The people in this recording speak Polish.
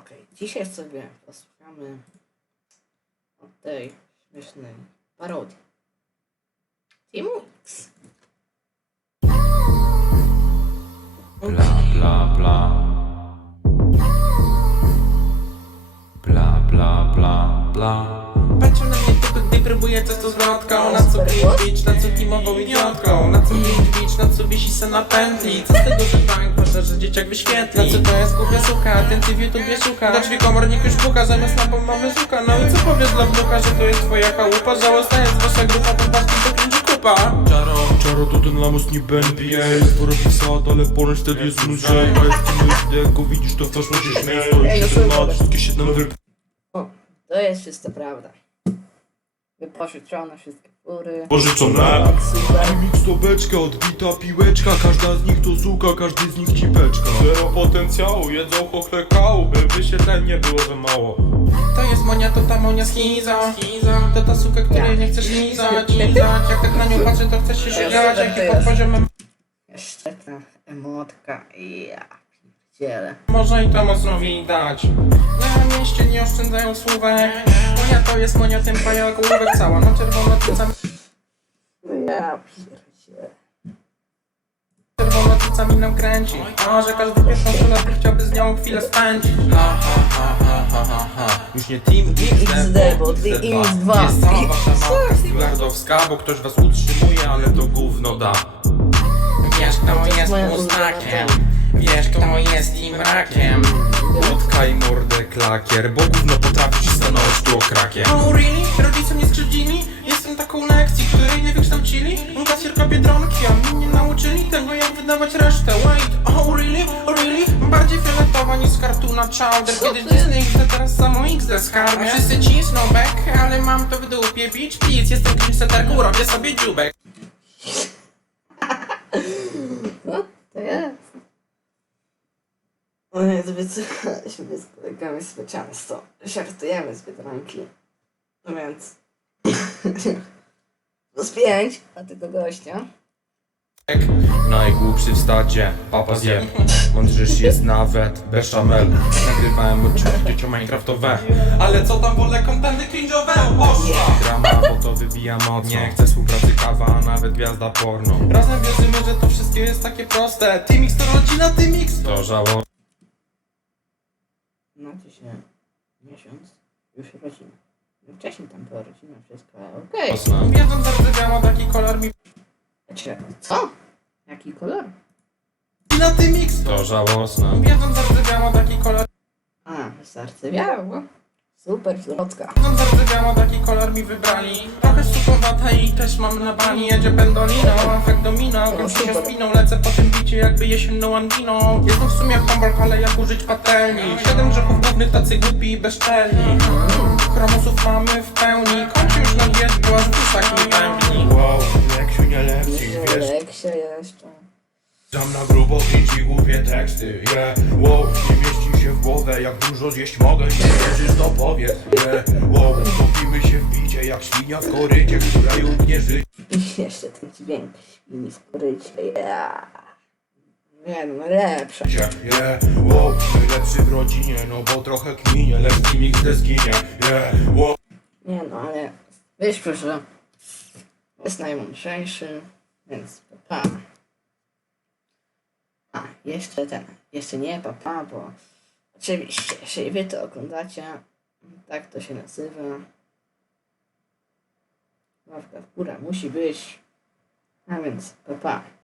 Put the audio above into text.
Okej, dzisiaj sobie posłuchamy o tej śmiesznej parodii. Teamu X. Bla bla bla. Bla bla bla bla. Próbuję coś to zwrotką Na co pięć bicz, na co kimową idiotką. Na co pięć bicz, na co wisi se na pętli. Co z tego, że bank może, że dzieciak wyświetli? Na co to jest głupia suka, ten ty w YouTubie szuka? Na drzwi komornik już puka, zamiast lampą mamy żuka No i co powiesz dla wnuka, że to jest twoja chałupa? Żałosna jest wasza grupa, to bardziej to kręci kupa. Czaro, czaro to ten lamus nie NBA Porobi sad, ale ponoć wtedy jest lżej A myślę, jak go widzisz to twarz śmieje Ej, no Stoi super. mat, wszystkie się tam wy... O, to jest czysta prawda. Wypożyczone wszystkie fury. Pożyczone. Mix to beczka, odbita piłeczka Każda z nich to suka, każdy z nich cipeczka Zero potencjału, jedzą chochle kału By wyświetlenie było za mało To jest monia, to ta monia schiza To ta suka, której nie chcesz lizać lizać. Jak tak na nią patrzę, to chcesz się żygać Jaki pod poziomem Jeszcze ta emotka. Ja Może i to mocno widać Na mieście nie oszczędzają słówek Monia to jest monia tempa jak ołówek Cała. Na czerwono cycami Ja pierdzielę. Czerwono cycami nam kręci. A że każdy piętnastolatek chciałby z nią chwilę spędzić. Ha ha ha ha ha ha ha Już nie Team XD, bo The X2. Jest cała wasza mapka stylardowska Bo ktoś was utrzymuje, ale to gówno da. Wiesz kto jest moja Wiesz kto jest im rakiem Utkaj mordę klakier Bo gówno potrafisz stanąć tu okrakiem. Oh really? Rodzice mnie skrzywdzili? Jestem taką lekcji, której nie wykształcili? Kasierka Biedronki, a mnie nie nauczyli Tego jak wydawać resztę. Wait, oh really? Oh really? Bardziej fioletowa niż z kartuna Chowder. Kiedyś Disney XD, teraz samo XD skarbie A wszyscy cisną back, ale mam to w dupie. Beach please, jestem clinseterką, robię sobie dziubek No, to jest. No więc wycofaliśmy z kolegami sobie często. Żartujemy z Biedronki. No więc... Plus pięć, a tylko gościa. Najgłupszy w stadzie, papa zje Mądrzejszy jest nawet beszamel Nagrywałem odcinki dzieciom minecraftowe Ale co tam wolę kontenty cringe'owe? Poszła! Drama, bo to wybija mocno Nie chcę współpracy kawa, a nawet gwiazda porno Razem wierzymy, że to wszystko jest takie proste Team X to rodzina, Team X To żało Dzisiaj miesiąc już rodzina. No Wcześniej tam była rodzina, wszystko, ale okej. Wiedząc, że rdzewiała taki kolor mi Okay. Co? Jaki kolor? na Team X To żałosne Wiedząc, że rdzewiała taki kolor A, zarcewiało. Super, środka. Wiedząc, że rdzewiała taki kolor mi wybrali. Trochę sukowata i też mam na bani Jedzie pendolino, efekt domino. Kończy się spiną, lecę po tym bicie jakby jesienną anginą. Jestem w sumie humble, ale jak użyć patelni? Siedem grzechów głównych, tacy głupi i bezczelni. Chromosów mamy w pełni. Kończy już na diet, aż w ustach mi pębni Wow, Leksiu nie lepszy, wiesz? Leksia jeszcze. Sam na grubo widzi głupie teksty, yeah Wow, nie się w głowę, jak dużo zjeść mogę Nie wierzysz, to powiedz, yeah Wow, topimy się w bicie, jak świnia w korycie Która nie I jeszcze ten dźwięk. I nie w korycie. Nie no, lepsza. Yeah, wow, najlepszy w rodzinie No bo trochę kminie, lecz nim XD zginie Yeah, wow Nie no, ale wiesz że jest najmądrzejszy, więc papa. A, jeszcze ten, jeszcze nie papa, bo oczywiście, jeśli wy to oglądacie, tak to się nazywa. Ławka w górę musi być, a więc papa.